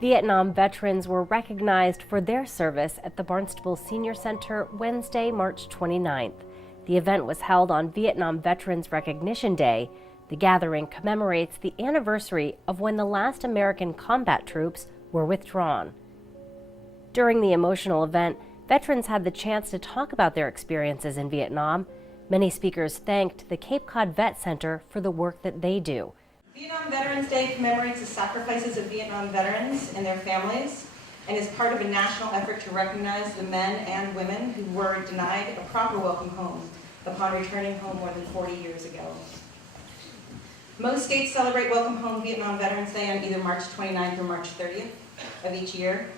Vietnam veterans were recognized for their service at the Barnstable Senior Center Wednesday, March 29th. The event was held on Vietnam Veterans Recognition Day. The gathering commemorates the anniversary of when the last American combat troops were withdrawn. During the emotional event, veterans had the chance to talk about their experiences in Vietnam. Many speakers thanked the Cape Cod Vet Center for the work that they do. Vietnam Veterans Day commemorates the sacrifices of Vietnam veterans and their families and is part of a national effort to recognize the men and women who were denied a proper welcome home upon returning home more than 40 years ago. Most states celebrate Welcome Home Vietnam Veterans Day on either March 29th or March 30th of each year.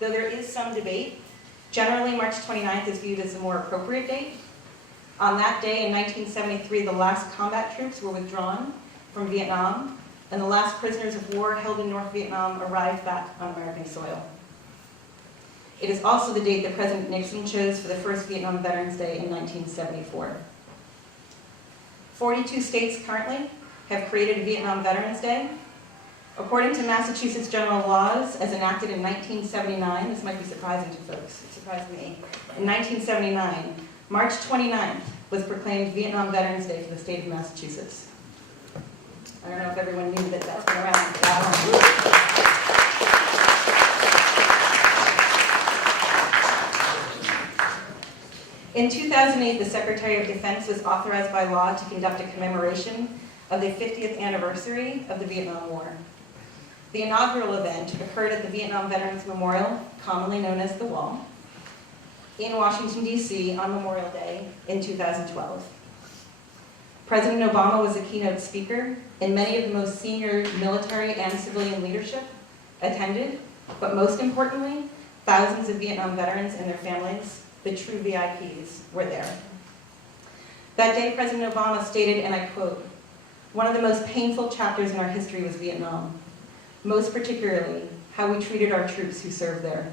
Though there is some debate, generally March 29th is viewed as a more appropriate date. On that day in 1973, the last combat troops were withdrawn from Vietnam, and the last prisoners of war held in North Vietnam arrived back on American soil. It is also the date that President Nixon chose for the first Vietnam Veterans Day in 1974. 42 states currently have created a Vietnam Veterans Day. According to Massachusetts general laws, as enacted in 1979, this might be surprising to folks, it surprised me. In 1979, March 29th was proclaimed Vietnam Veterans Day for the state of Massachusetts. I don't know if everyone knew that that's been around for that long. In 2008, the Secretary of Defense was authorized by law to conduct a commemoration of the 50th anniversary of the Vietnam War. The inaugural event occurred at the Vietnam Veterans Memorial, commonly known as the Wall, in Washington, D.C. on Memorial Day in 2012. President Obama was a keynote speaker, and many of the most senior military and civilian leadership attended, but most importantly, thousands of Vietnam veterans and their families, the true VIPs, were there. That day, President Obama stated, and I quote, "One of the most painful chapters in our history was Vietnam, most particularly how we treated our troops who served there.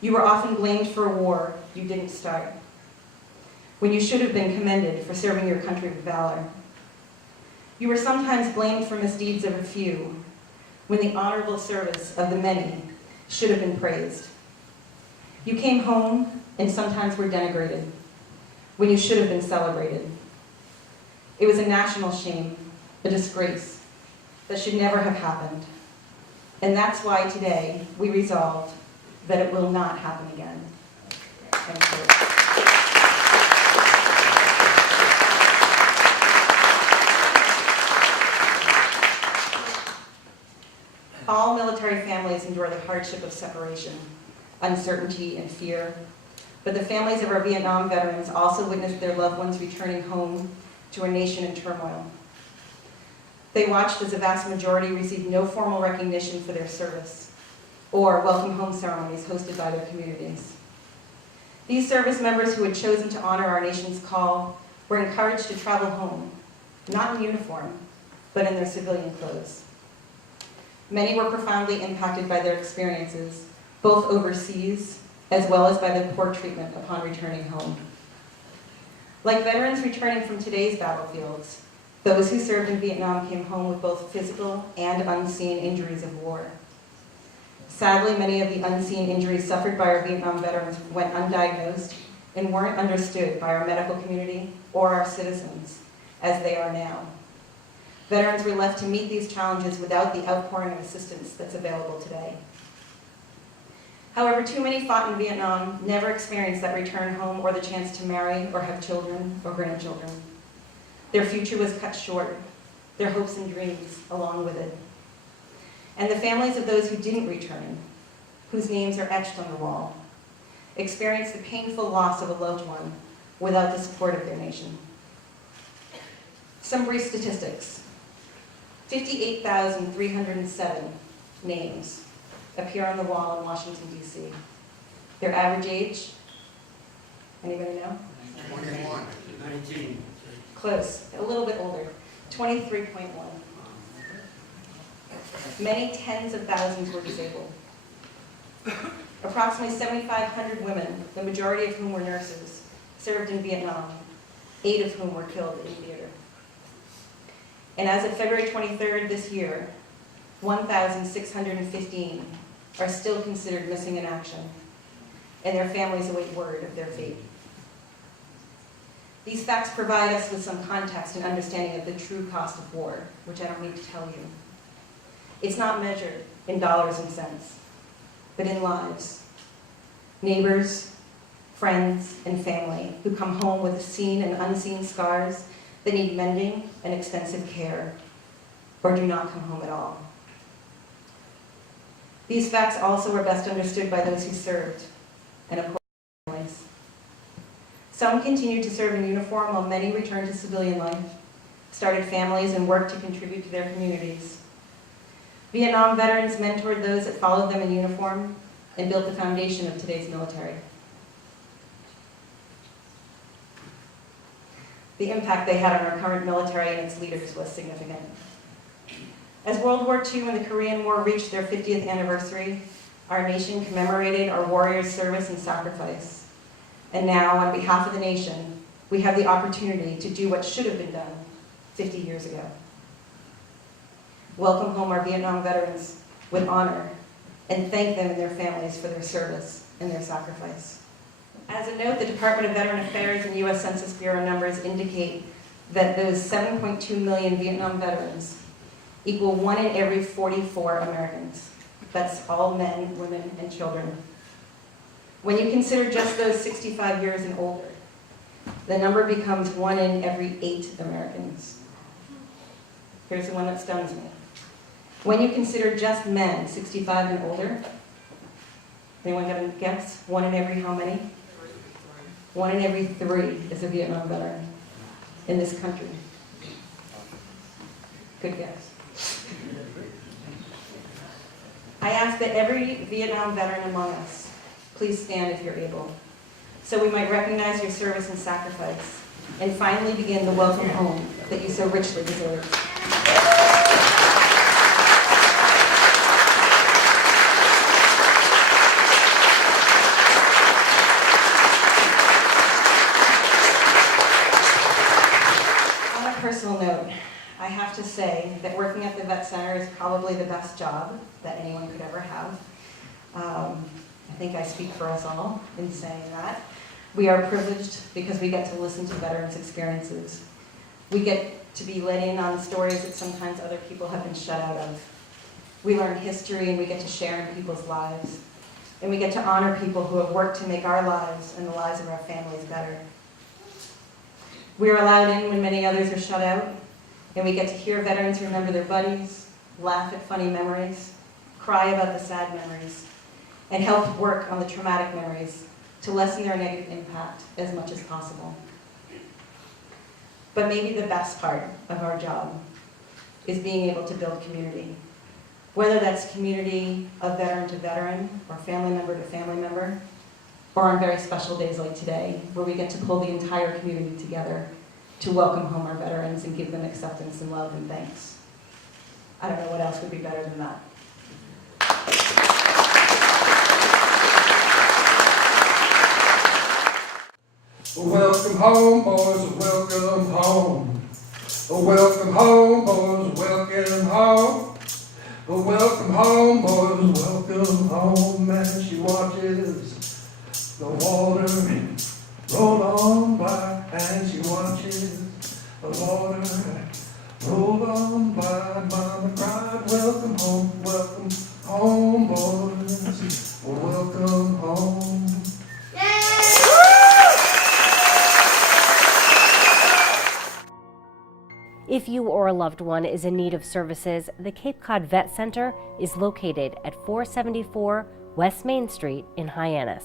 You were often blamed for a war you didn't start, when you should have been commended for serving your country with valor. You were sometimes blamed for misdeeds of a few, when the honorable service of the many should have been praised. You came home and sometimes were denigrated, when you should have been celebrated. It was a national shame, a disgrace, that should never have happened. And that's why today we resolved that it will not happen again." Thank you. All military families endure the hardship of separation, uncertainty, and fear. But the families of our Vietnam veterans also witnessed their loved ones returning home to a nation in turmoil. They watched as a vast majority received no formal recognition for their service or welcome home ceremonies hosted by their communities. These service members who had chosen to honor our nation's call were encouraged to travel home, not in uniform, but in their civilian clothes. Many were profoundly impacted by their experiences, both overseas as well as by the poor treatment upon returning home. Like veterans returning from today's battlefields, those who served in Vietnam came home with both physical and unseen injuries of war. Sadly, many of the unseen injuries suffered by our Vietnam veterans went undiagnosed and weren't understood by our medical community or our citizens as they are now. Veterans were left to meet these challenges without the outpouring of assistance that's available today. However, too many fought in Vietnam never experienced that return home or the chance to marry or have children or grandchildren. Their future was cut short, their hopes and dreams along with it. And the families of those who didn't return, whose names are etched on the wall, experienced the painful loss of a loved one without the support of their nation. Some brief statistics. 58,307 names appear on the wall in Washington, D.C. Their average age, anybody know? 21. 19. Close, a little bit older, 23.1. Many tens of thousands were disabled. Approximately 7,500 women, the majority of whom were nurses, served in Vietnam, 8 of whom were killed in theater. And as of February 23rd this year, 1,615 are still considered missing in action, and their families await word of their fate. These facts provide us with some context and understanding of the true cost of war, which I don't need to tell you. It's not measured in dollars and cents, but in lives. Neighbors, friends, and family who come home with seen and unseen scars that need mending and extensive care, or do not come home at all. These facts also are best understood by those who served, and of course, families. Some continued to serve in uniform while many returned to civilian life, started families, and worked to contribute to their communities. Vietnam veterans mentored those that followed them in uniform and built the foundation of today's military. The impact they had on our current military and its leaders was significant. As World War II and the Korean War reached their 50th anniversary, our nation commemorated our warriors' service and sacrifice. And now, on behalf of the nation, we have the opportunity to do what should have been done 50 years ago. Welcome home our Vietnam veterans with honor and thank them and their families for their service and their sacrifice. As a note, the Department of Veteran Affairs and U.S. Census Bureau numbers indicate that those 7.2 million Vietnam veterans equal 1 in every 44 Americans. That's all men, women, and children. When you consider just those 65 years and older, the number becomes 1 in every 8 Americans. Here's the one that stuns me. When you consider just men, 65 and older, anyone got a guess? 1 in every how many? 1 in every 3 is a Vietnam veteran in this country. Good guess. I ask that every Vietnam veteran among us please stand if you're able, so we might recognize your service and sacrifice, and finally begin the welcome home that you so richly deserve. On a personal note, I have to say that working at the Vet Center is probably the best job that anyone could ever have. I think I speak for us all in saying that. We are privileged because we get to listen to veterans' experiences. We get to be let in on stories that sometimes other people have been shut out of. We learn history and we get to share in people's lives. And we get to honor people who have worked to make our lives and the lives of our families better. We are allowed in when many others are shut out. And we get to hear veterans remember their buddies, laugh at funny memories, cry about the sad memories, and help work on the traumatic memories to lessen their negative impact as much as possible. But maybe the best part of our job is being able to build community. Whether that's community of veteran to veteran, or family member to family member, or on very special days like today, where we get to pull the entire community together to welcome home our veterans and give them acceptance and love and thanks. I don't know what else would be better than that. Welcome home, boys, welcome home. Welcome home, boys, welcome home. Welcome home, boys, welcome home. As she watches the water roll on by, and she watches the water roll on by. Mama cried, welcome home, boys, welcome home. If you or a loved one is in need of services, the Cape Cod Vet Center is located at 474 West Main Street in Hyannis.